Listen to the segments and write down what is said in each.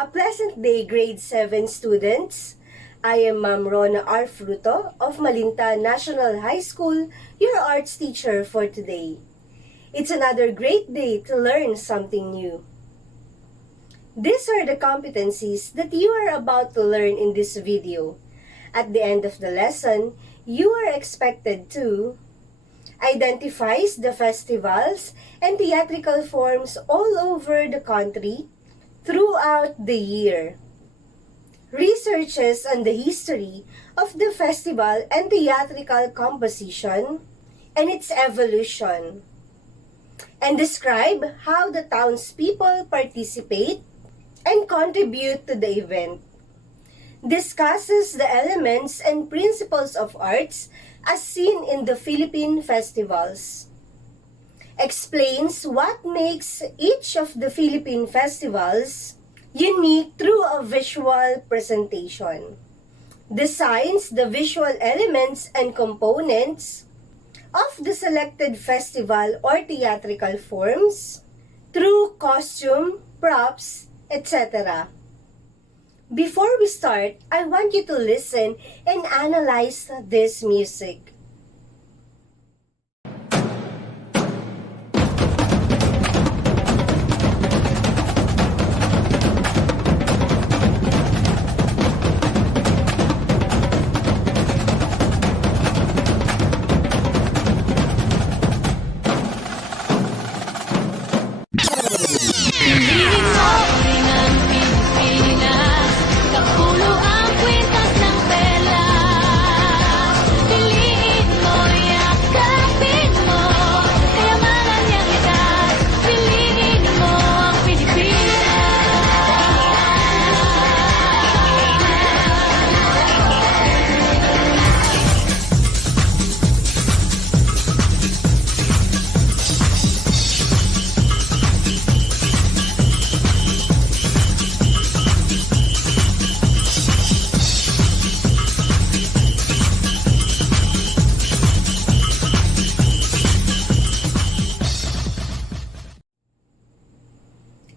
A pleasant day, grade 7 students. I am Ma'am Rona R. Fruto of Malinta National High School, your arts teacher for today. It's another great day to learn something new. These are the competencies that you are about to learn in this video. At the end of the lesson, you are expected to identify the festivals and theatrical forms all over the country throughout the year. Researches on the history of the festival and theatrical composition and its evolution. And describe how the townspeople participate and contribute to the event. Discusses the elements and principles of arts as seen in the Philippine festivals. Explains what makes each of the Philippine festivals unique through a visual presentation. Designs the visual elements and components of the selected festival or theatrical forms through costume, props, etc. Before we start, I want you to listen and analyze this music.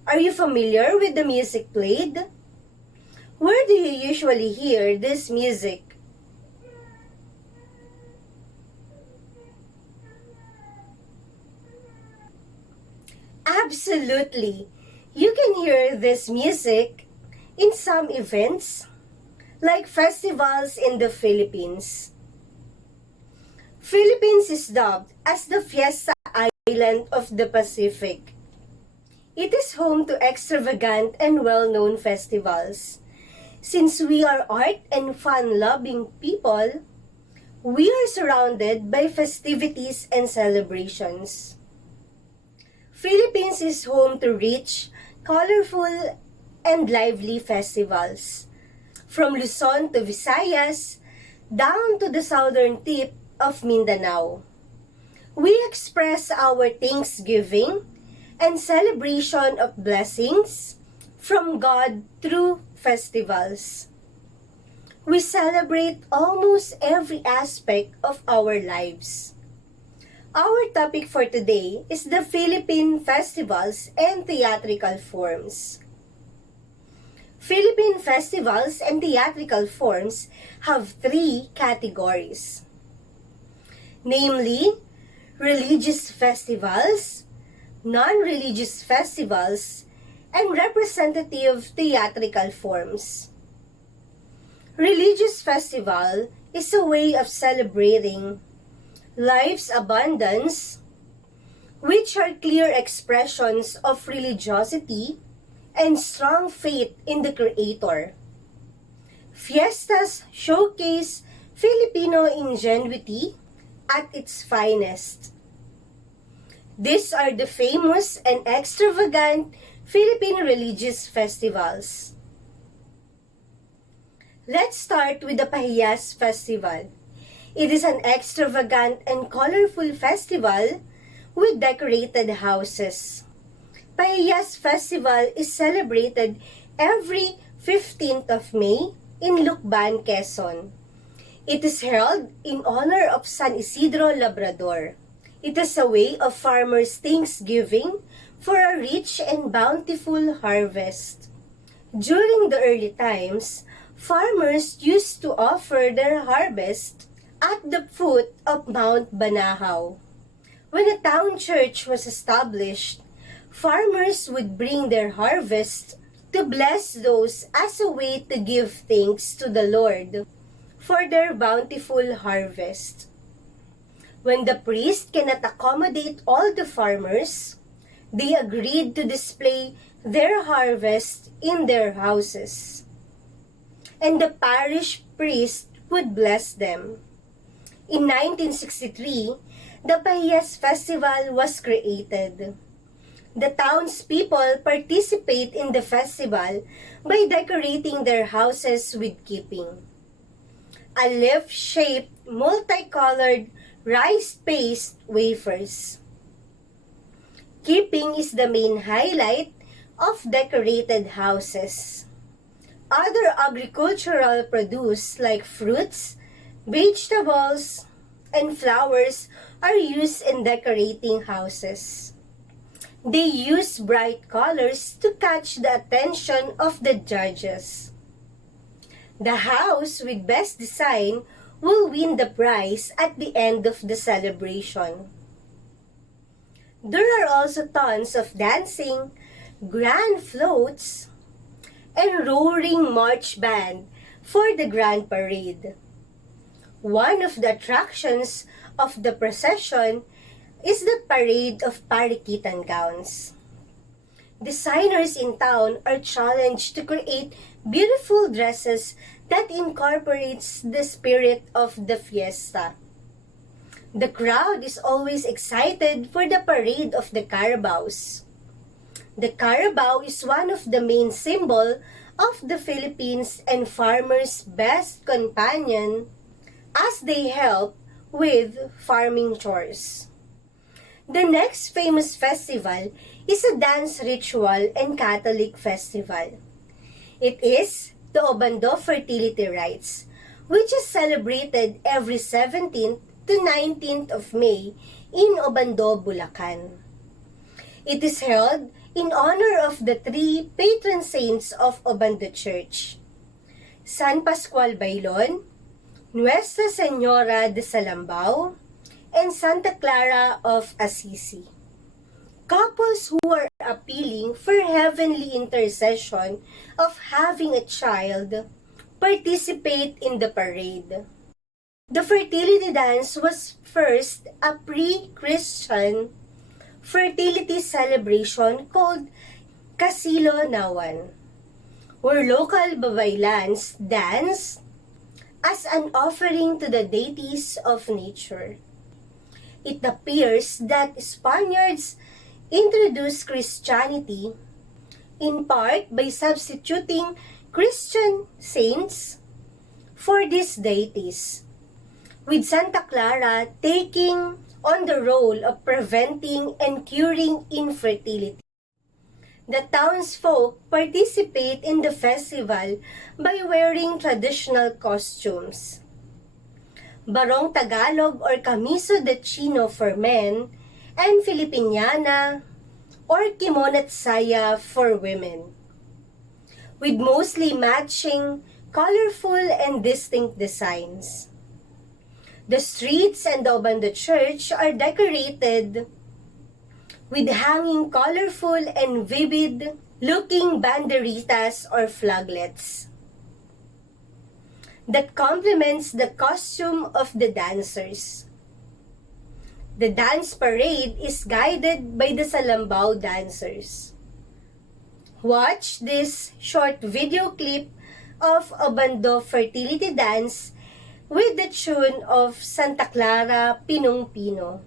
Are you familiar with the music played? Where do you usually hear this music? Absolutely! You can hear this music in some events, like festivals in the Philippines. Philippines is dubbed as the Fiesta Island of the Pacific. It is home to extravagant and well-known festivals. Since we are art and fun-loving people, we are surrounded by festivities and celebrations. Philippines is home to rich, colorful, and lively festivals. From Luzon to Visayas, down to the southern tip of Mindanao. We express our thanksgiving and celebration of blessings from God through festivals. We celebrate almost every aspect of our lives. Our topic for today is the Philippine festivals and theatrical forms. Philippine festivals and theatrical forms have three categories, namely religious festivals, non-religious festivals, and representative theatrical forms. Religious festival is a way of celebrating life's abundance, which are clear expressions of religiosity and strong faith in the Creator. Fiestas showcase Filipino ingenuity at its finest. These are the famous and extravagant Philippine religious festivals. Let's start with the Pahiyas Festival. It is an extravagant and colorful festival with decorated houses. Pahiyas Festival is celebrated every 15th of May in Lucban, Quezon. It is held in honor of San Isidro Labrador. It is a way of farmers' thanksgiving for a rich and bountiful harvest. During the early times, farmers used to offer their harvest at the foot of Mount Banahaw. When a town church was established, farmers would bring their harvest to bless those as a way to give thanks to the Lord for their bountiful harvest. When the priest cannot accommodate all the farmers, they agreed to display their harvest in their houses, and the parish priest would bless them. In 1963, the Pahiyas Festival was created. The townspeople participate in the festival by decorating their houses with keeping. A leaf-shaped, multicolored rice paste wafers. Keeping is the main highlight of decorated houses. Other agricultural produce like fruits, vegetables, and flowers are used in decorating houses. They use bright colors to catch the attention of the judges. The house with best design will win the prize at the end of the celebration. There are also tons of dancing, grand floats, and roaring march band for the grand parade. One of the attractions of the procession is the parade of parikitan gowns. Designers in town are challenged to create beautiful dresses that incorporates the spirit of the fiesta. The crowd is always excited for the parade of the carabaos. The carabao is one of the main symbol of the Philippines and farmers' best companion as they help with farming chores. The next famous festival is a dance ritual and Catholic festival. It is the Obando Fertility Rites, which is celebrated every 17th to 19th of May in Obando, Bulacan. It is held in honor of the three patron saints of Obando Church, San Pascual Bailon, Nuestra Señora de Salambao, and Santa Clara of Assisi. Couples who are appealing for heavenly intercession of having a child participate in the parade. The fertility dance was first a pre-Christian fertility celebration called Kasilo Nawan, where local babaylans dance as an offering to the deities of nature. It appears that Spaniards introduced Christianity in part by substituting Christian saints for these deities, with Santa Clara taking on the role of preventing and curing infertility. The townsfolk participate in the festival by wearing traditional costumes. Barong Tagalog or Camisa de Chino for men, and Filipiniana or Kimono at Saya for women, with mostly matching, colorful, and distinct designs. The streets and the Obando Church are decorated with hanging colorful and vivid looking banderitas or flaglets that complements the costume of the dancers. The dance parade is guided by the Salambao dancers. Watch this short video clip of Obando Fertility Dance with the tune of Santa Clara Pinong Pino.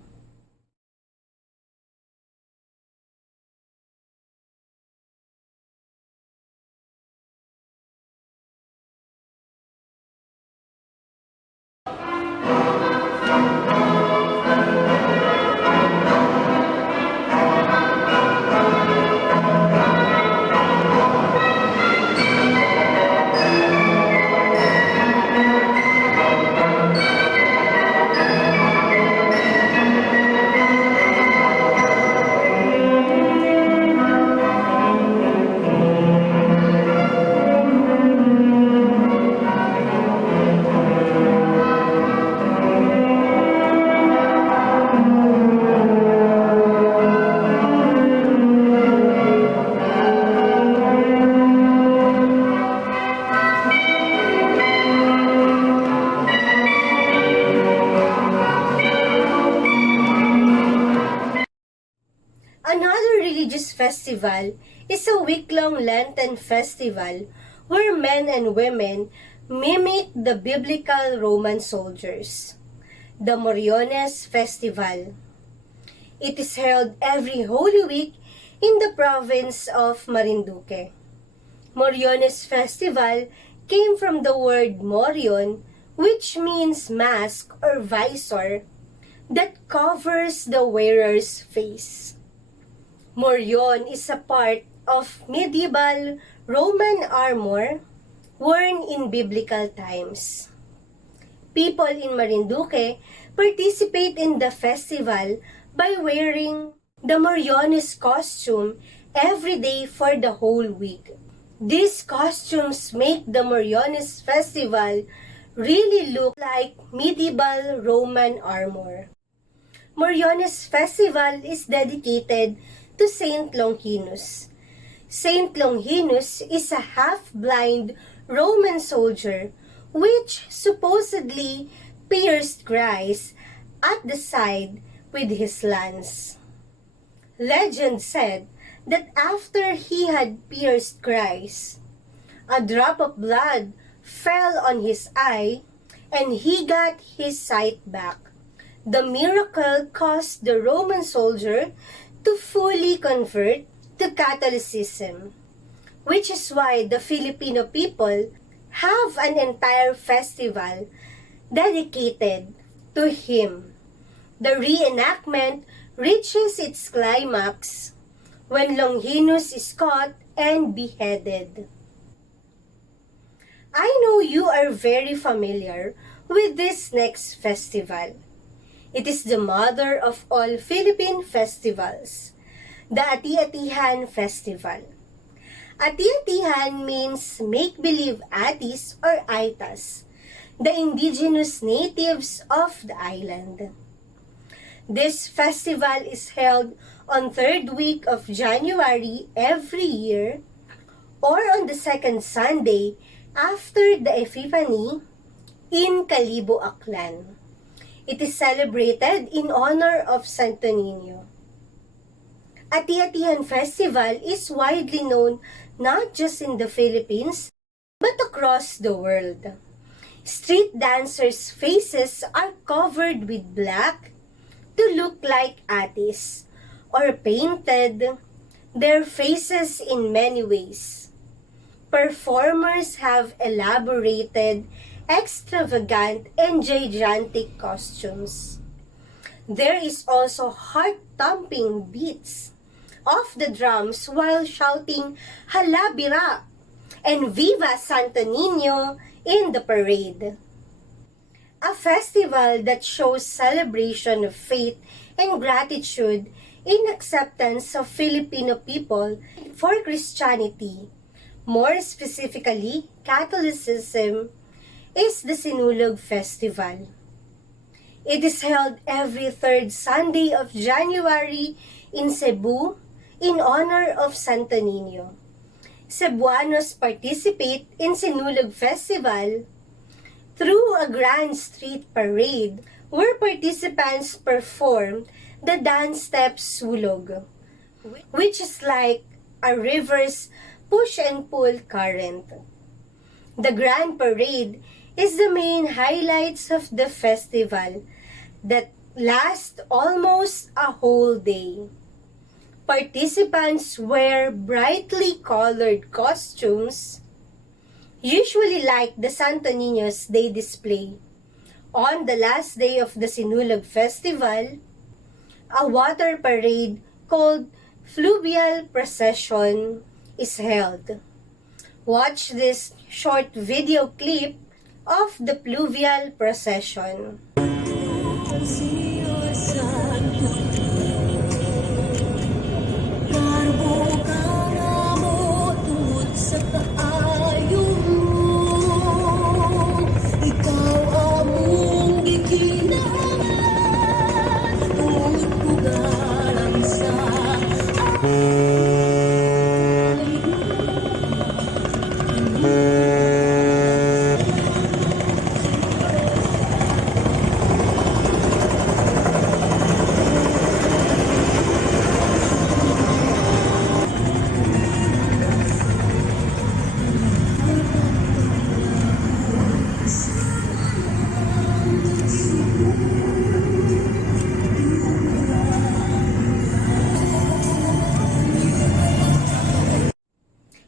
Festival is a week-long Lenten festival where men and women mimic the biblical Roman soldiers. The Moriones Festival. It is held every Holy Week in the province of Marinduque. Moriones Festival came from the word morion, which means mask or visor that covers the wearer's face. Morion is a part of medieval Roman armor worn in biblical times. People in Marinduque participate in the festival by wearing the Moriones costume every day for the whole week. These costumes make the Moriones festival really look like medieval Roman armor. Moriones festival is dedicated to Saint Longinus. Saint Longinus is a half-blind Roman soldier which supposedly pierced Christ at the side with his lance. Legend said that after he had pierced Christ, a drop of blood fell on his eye and he got his sight back. The miracle caused the Roman soldier to fully convert to Catholicism, which is why the Filipino people have an entire festival dedicated to him. The reenactment reaches its climax when Longinus is caught and beheaded. I know you are very familiar with this next festival. It is the mother of all Philippine festivals, the Ati-Atihan Festival. Ati-Atihan means make-believe atis or aitas, the indigenous natives of the island. This festival is held on 3rd week of January every year or on the second Sunday after the Epiphany in Calibo, Aklan. It is celebrated in honor of Santo Niño. Ati-Atihan Festival is widely known not just in the Philippines but across the world. Street dancers' faces are covered with black to look like atis or painted their faces in many ways. Performers have elaborated, extravagant, and gigantic costumes. There is also heart-thumping beats of the drums while shouting "Hala Bira" and "Viva Santo Niño" in the parade. A festival that shows celebration of faith and gratitude in acceptance of Filipino people for Christianity. More specifically, Catholicism is the Sinulog Festival. It is held every 3rd Sunday of January in Cebu in honor of Santo Niño. Cebuanos participate in Sinulog Festival through a grand street parade where participants perform the dance step sulog, which is like a river's push and pull current. The grand parade is the main highlights of the festival that lasts almost a whole day. Participants wear brightly colored costumes, usually like the Santo Niños they display. On the last day of the Sinulog Festival, a water parade called Fluvial Procession is held. Watch this short video clip of the Fluvial Procession.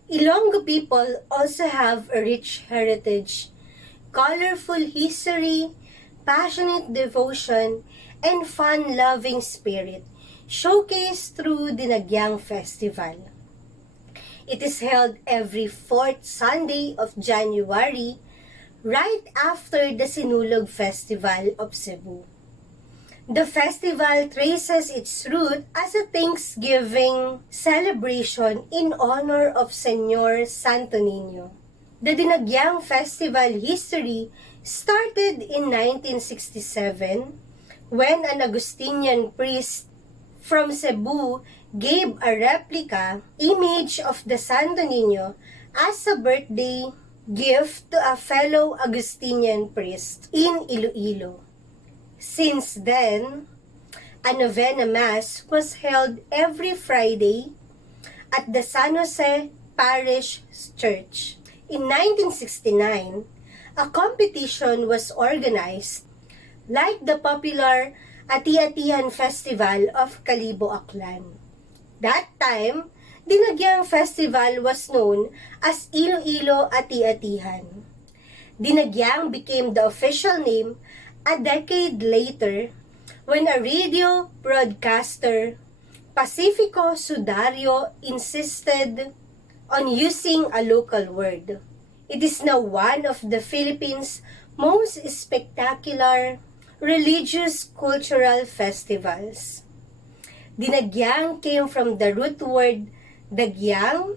Ilonggo people also have a rich heritage, colorful history, passionate devotion, and fun-loving spirit, showcased through Dinagyang Festival. It is held every fourth Sunday of January, right after the Sinulog Festival of Cebu. The festival traces its root as a Thanksgiving celebration in honor of Señor Santo Niño. The Dinagyang Festival history started in 1967 when an Augustinian priest from Cebu gave a replica image of the Santo Niño as a birthday gift to a fellow Augustinian priest in Iloilo. Since then, a novena mass was held every Friday at the San Jose Parish Church. In 1969, a competition was organized like the popular Ati-Atihan Festival of Kalibo Aklan. That time, Dinagyang Festival was known as Iloilo Ati-Atihan. Dinagyang became the official name a decade later when a radio broadcaster, Pacifico Sudario, insisted on using a local word. It is now one of the Philippines' most spectacular religious cultural festivals. Dinagyang came from the root word dagyang,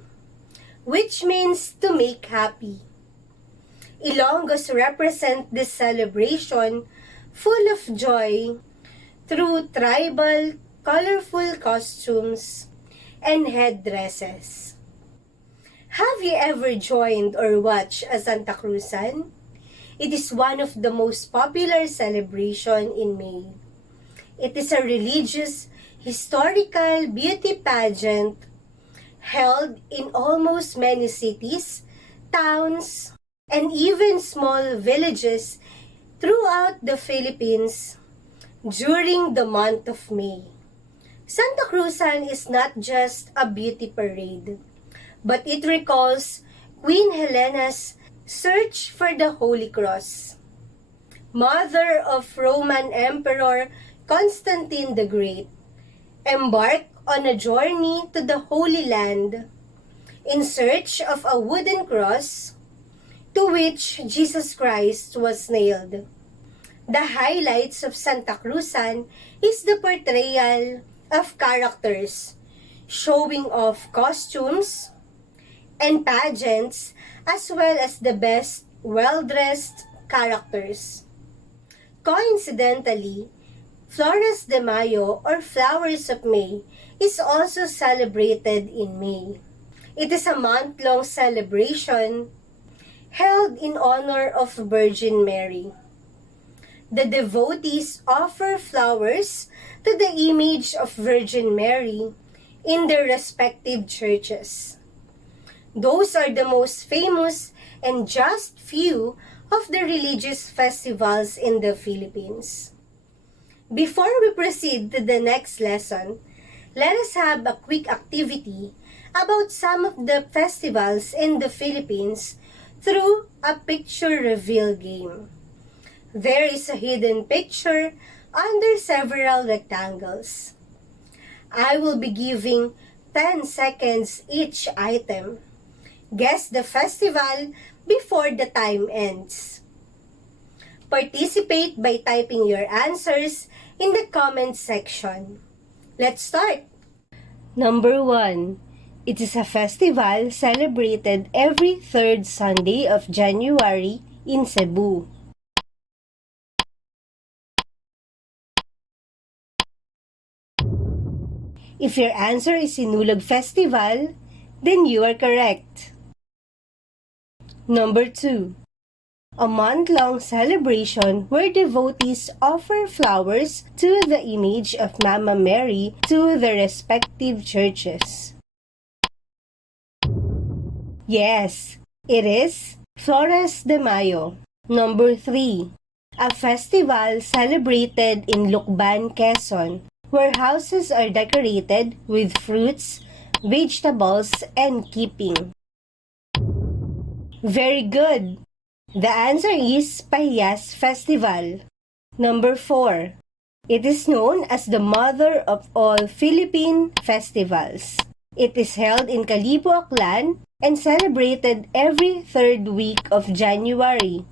which means to make happy. Ilonggos represent this celebration full of joy through tribal, colorful costumes and headdresses. Have you ever joined or watched a Santa Cruzan? It is one of the most popular celebration in May. It is a religious, historical beauty pageant held in almost many cities, towns, and even small villages throughout the Philippines during the month of May. Santa Cruzan is not just a beauty parade, but it recalls Queen Helena's search for the Holy Cross, mother of Roman Emperor Constantine the Great, embarked on a journey to the Holy Land in search of a wooden cross to which Jesus Christ was nailed. The highlights of Santa Cruzan is the portrayal of characters, showing off costumes and pageants, as well as the best well-dressed characters. Coincidentally, Flores de Mayo or Flowers of May is also celebrated in May. It is a month-long celebration held in honor of Virgin Mary. The devotees offer flowers to the image of Virgin Mary in their respective churches. Those are the most famous and just few of the religious festivals in the Philippines. Before we proceed to the next lesson, let us have a quick activity about some of the festivals in the Philippines through a picture reveal game. There is a hidden picture under several rectangles. I will be giving 10 seconds each item. Guess the festival before the time ends. Participate by typing your answers in the comment section. Let's start! Number 1. It is a festival celebrated every third Sunday of January in Cebu. If your answer is Sinulog Festival, then you are correct. Number 2. A month-long celebration where devotees offer flowers to the image of Mama Mary to the respective churches. Yes, it is Flores de Mayo. Number 3. A festival celebrated in Lucban, Quezon, where houses are decorated with fruits, vegetables, and keeping. Very good. The answer is Pahiyas Festival. Number 4. It is known as the mother of all Philippine festivals. It is held in Kalibo, Aklan and celebrated every third week of January.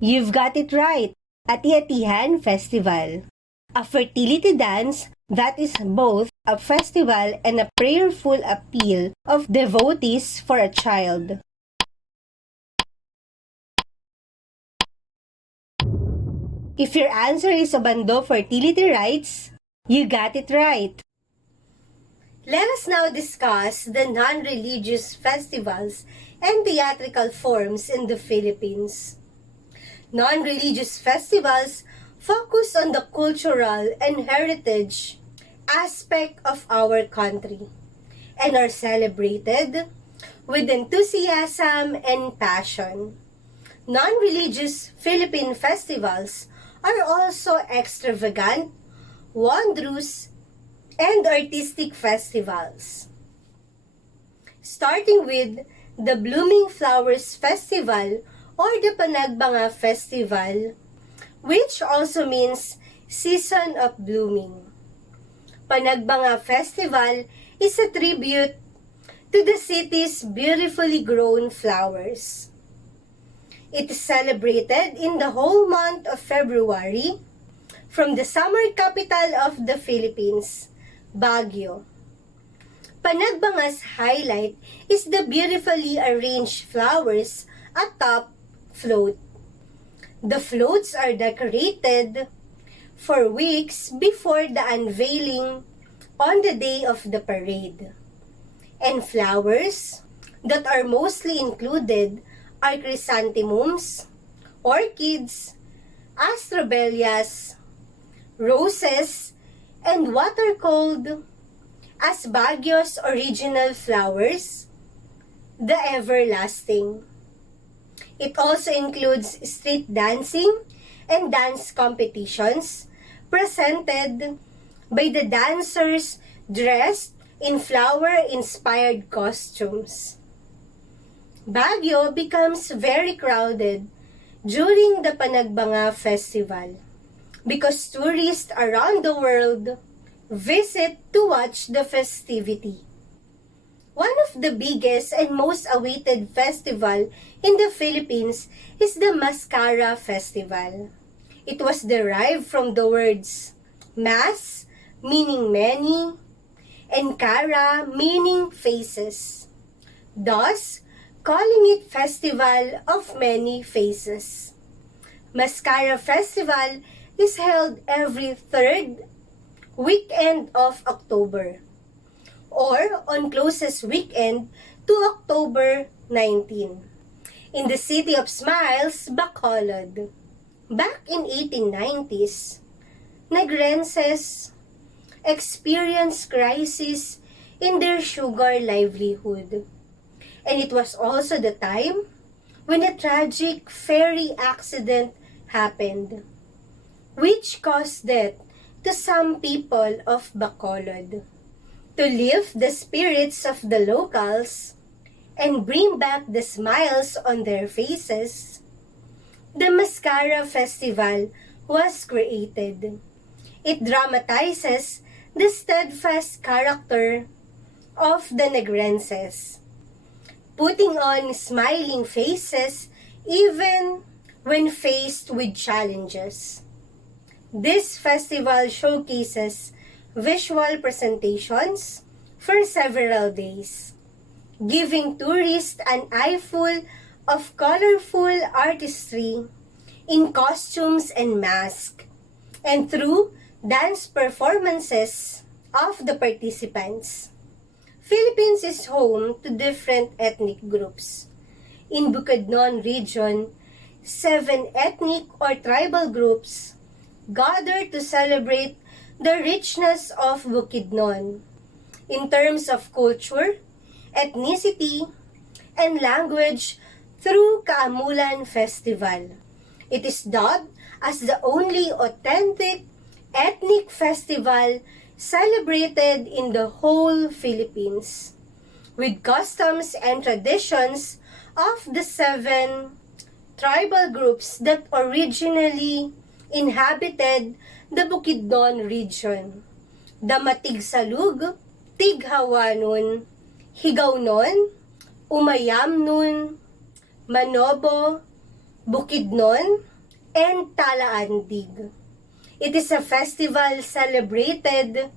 You've got it right. Ati-Atihan Festival. A fertility dance that is both a festival and a prayerful appeal of devotees for a child. If your answer is Obando fertility rites, you got it right. Let us now discuss the non-religious festivals and theatrical forms in the Philippines. Non-religious festivals focus on the cultural and heritage aspect of our country and are celebrated with enthusiasm and passion. Non-religious Philippine festivals are also extravagant, wondrous, and artistic festivals. Starting with the Blooming Flowers Festival or the Panagbanga Festival, which also means Season of Blooming. Panagbanga Festival is a tribute to the city's beautifully grown flowers. It is celebrated in the whole month of February from the summer capital of the Philippines, Baguio. Panagbanga's highlight is the beautifully arranged flowers atop float. The floats are decorated for weeks before the unveiling on the day of the parade. And flowers that are mostly included are chrysanthemums, orchids, astrobellias, roses, and what are called as Baguio's original flowers, the everlasting. It also includes street dancing and dance competitions presented by the dancers dressed in flower-inspired costumes. Baguio becomes very crowded during the Panagbanga Festival because tourists around the world visit to watch the festivity. One of the biggest and most awaited festival in the Philippines is the Mascara Festival. It was derived from the words mas, meaning many, and cara, meaning faces. Thus, calling it Festival of Many Faces. Mascara Festival is held every third weekend of October or on closest weekend to October 19 in the city of Smiles, Bacolod. Back in 1890s, Negrenses experienced crisis in their sugar livelihood. And it was also the time when a tragic ferry accident happened, which caused death to some people of Bacolod. To lift the spirits of the locals and bring back the smiles on their faces, the Mascara Festival was created. It dramatizes the steadfast character of the Negrenses, putting on smiling faces even when faced with challenges. This festival showcases visual presentations for several days, giving tourists an eyeful of colorful artistry in costumes and masks, and through dance performances of the participants. Philippines is home to different ethnic groups. In Bukidnon region, 7 ethnic or tribal groups gather to celebrate the richness of Bukidnon in terms of culture, ethnicity, and language through Kaamulan Festival. It is dubbed as the only authentic ethnic festival celebrated in the whole Philippines, with customs and traditions of the 7 tribal groups that originally inhabited the Bukidnon region: the Matigsalug, Tighawanon, Higawnon, Umayamnon, Manobo, Bukidnon, and Talaandig. It is a festival celebrated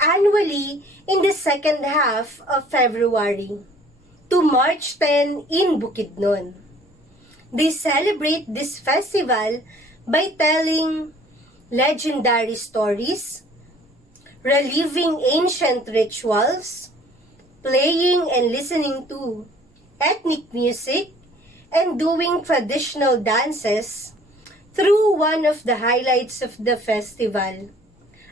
annually in the second half of February to March 10 in Bukidnon. They celebrate this festival by telling legendary stories, reliving ancient rituals, playing and listening to ethnic music, and doing traditional dances through one of the highlights of the festival,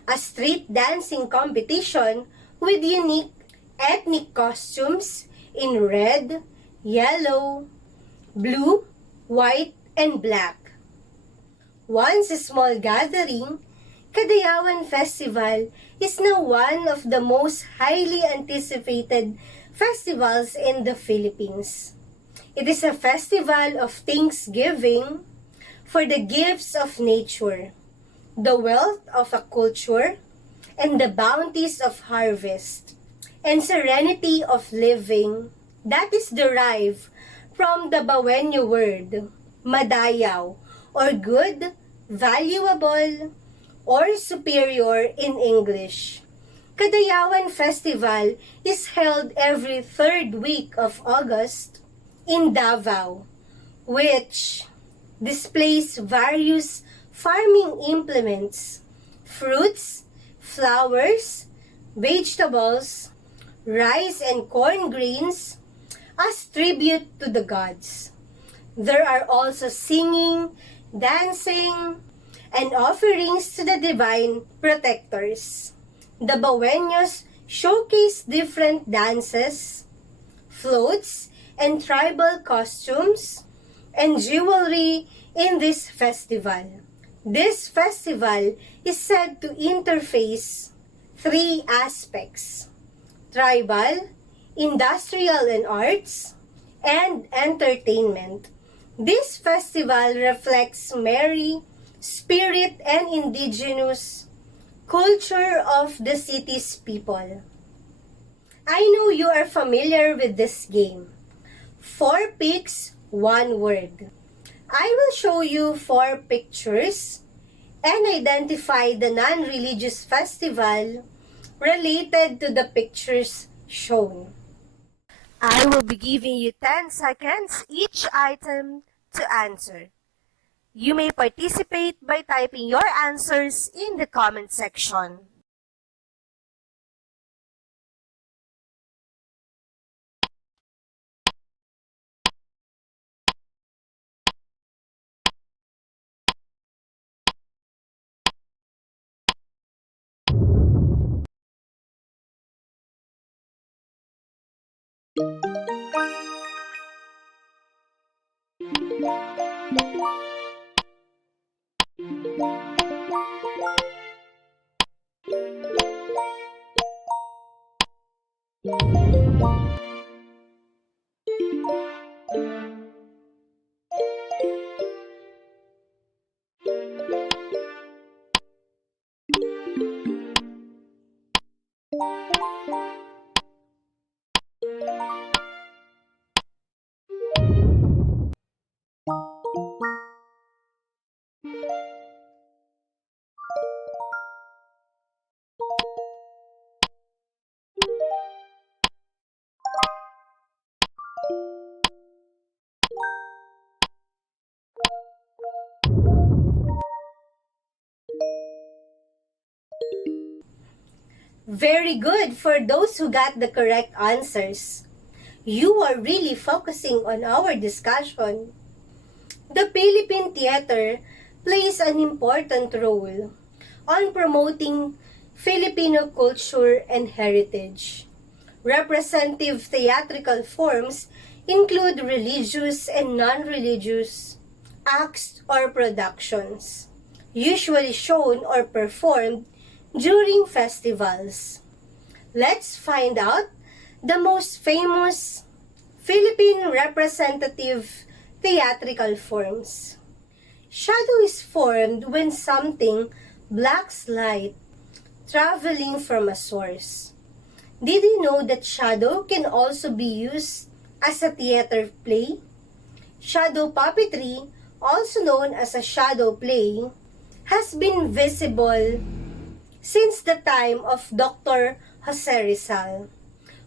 a street dancing competition with unique ethnic costumes in red, yellow, blue, white, and black. Once a small gathering, Kadayawan Festival is now one of the most highly anticipated festivals in the Philippines. It is a festival of thanksgiving for the gifts of nature, the wealth of a culture, and the bounties of harvest, and serenity of living that is derived from the Bawenyo word, madayaw, or good, valuable, or superior in English. Kadayawan Festival is held every third week of August in Davao, which displays various farming implements, fruits, flowers, vegetables, rice and corn grains as tribute to the gods. There are also singing, dancing, and offerings to the divine protectors. The Baweños showcase different dances, floats, and tribal costumes and jewelry in this festival. This festival is said to interface 3 aspects: tribal, industrial and arts, and entertainment. This festival reflects merry spirit and indigenous culture of the city's people. I know you are familiar with this game. 4 pics, 1 word. I will show you 4 pictures and identify the non-religious festival related to the pictures shown. I will be giving you 10 seconds each item to answer. You may participate by typing your answers in the comment section. Very good for those who got the correct answers. You are really focusing on our discussion. The Philippine theater plays an important role on promoting Filipino culture and heritage. Representative theatrical forms include religious and non-religious acts or productions, usually shown or performed during festivals. Let's find out the most famous Philippine representative theatrical forms. Shadow is formed when something blocks light traveling from a source. Did you know that shadow can also be used as a theater play? Shadow puppetry, also known as a shadow play, has been visible since the time of Dr. Jose Rizal,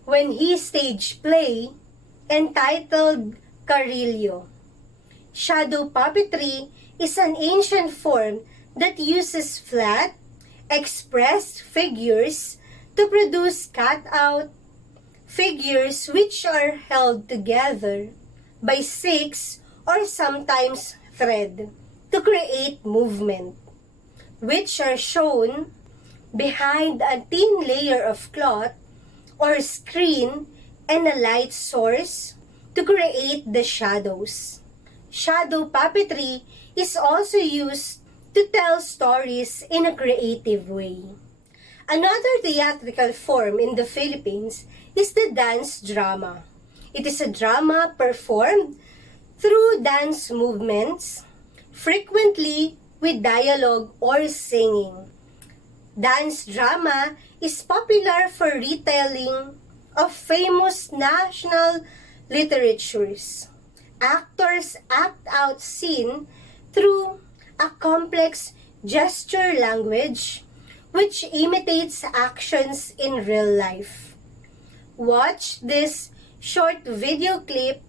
when he staged play entitled Carillo. Shadow puppetry is an ancient form that uses flat, expressed figures to produce cut-out figures which are held together by sticks or sometimes thread to create movement, which are shown behind a thin layer of cloth or screen and a light source to create the shadows. Shadow puppetry is also used to tell stories in a creative way. Another theatrical form in the Philippines is the dance drama. It is a drama performed through dance movements, frequently with dialogue or singing. Dance drama is popular for retelling of famous national literatures. Actors act out scene through a complex gesture language which imitates actions in real life. Watch this short video clip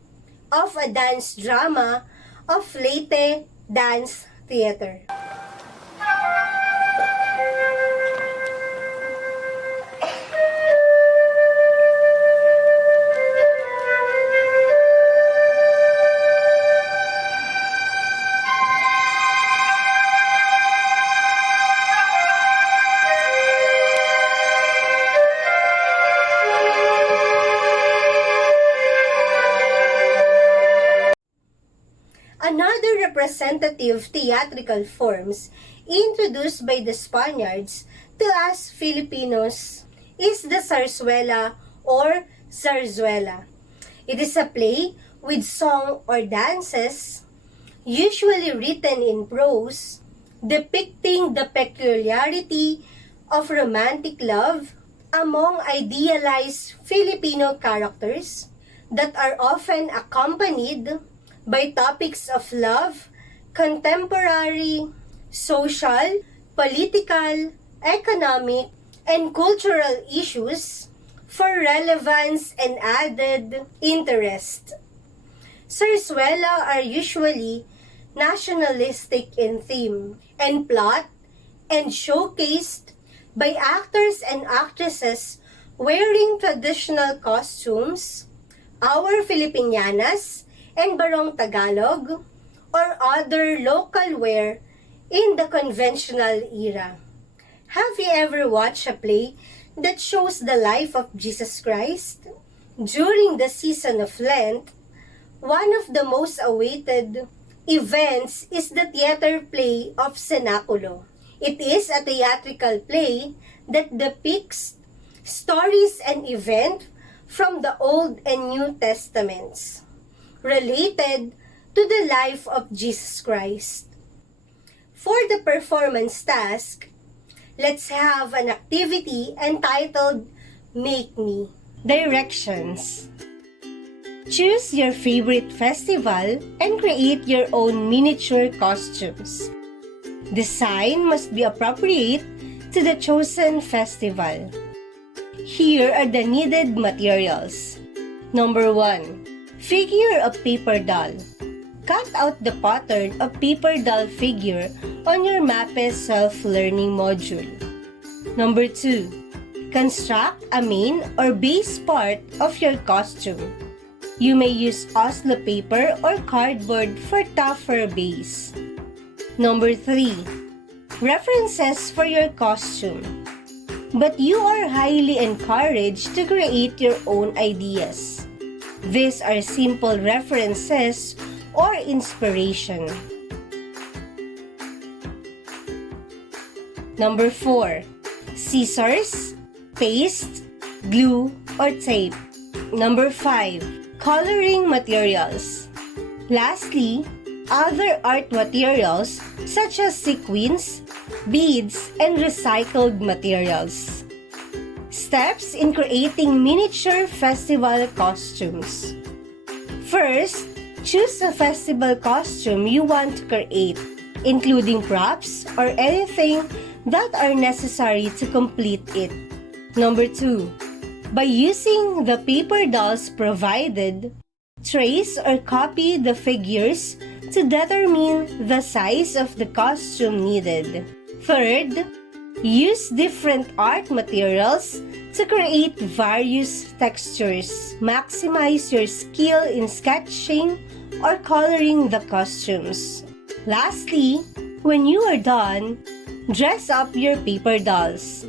of a dance drama of Leyte Dance Theater. Another representative theatrical forms introduced by the Spaniards to us Filipinos is the zarzuela or zarzuela. It is a play with song or dances, usually written in prose, depicting the peculiarity of romantic love among idealized Filipino characters that are often accompanied by topics of love, contemporary, social, political, economic, and cultural issues for relevance and added interest. Zarzuela are usually nationalistic in theme and plot and showcased by actors and actresses wearing traditional costumes, our Filipinianas, and Barong Tagalog, or other local wear in the conventional era. Have you ever watched a play that shows the life of Jesus Christ? During the season of Lent, one of the most awaited events is the theater play of Cenaculo. It is a theatrical play that depicts stories and events from the Old and New Testaments related to the life of Jesus Christ. For the performance task, let's have an activity entitled Make Me. Directions. Choose your favorite festival and create your own miniature costumes. Design must be appropriate to the chosen festival. Here are the needed materials. Number 1. Figure of paper doll. Cut out the pattern of paper doll figure on your MAPES self-learning module. Number 2. Construct a main or base part of your costume. You may use Oslo paper or cardboard for tougher base. Number 3. References for your costume. But you are highly encouraged to create your own ideas. These are simple references or inspiration. Number 4. Scissors, paste, glue, or tape. Number 5. Coloring materials. Lastly, other art materials such as sequins, beads, and recycled materials. Steps in creating miniature festival costumes. First, choose a festival costume you want to create, including props or anything that are necessary to complete it. Number 2. By using the paper dolls provided, trace or copy the figures to determine the size of the costume needed. Third, use different art materials to create various textures. Maximize your skill in sketching or coloring the costumes. Lastly, when you are done, dress up your paper dolls.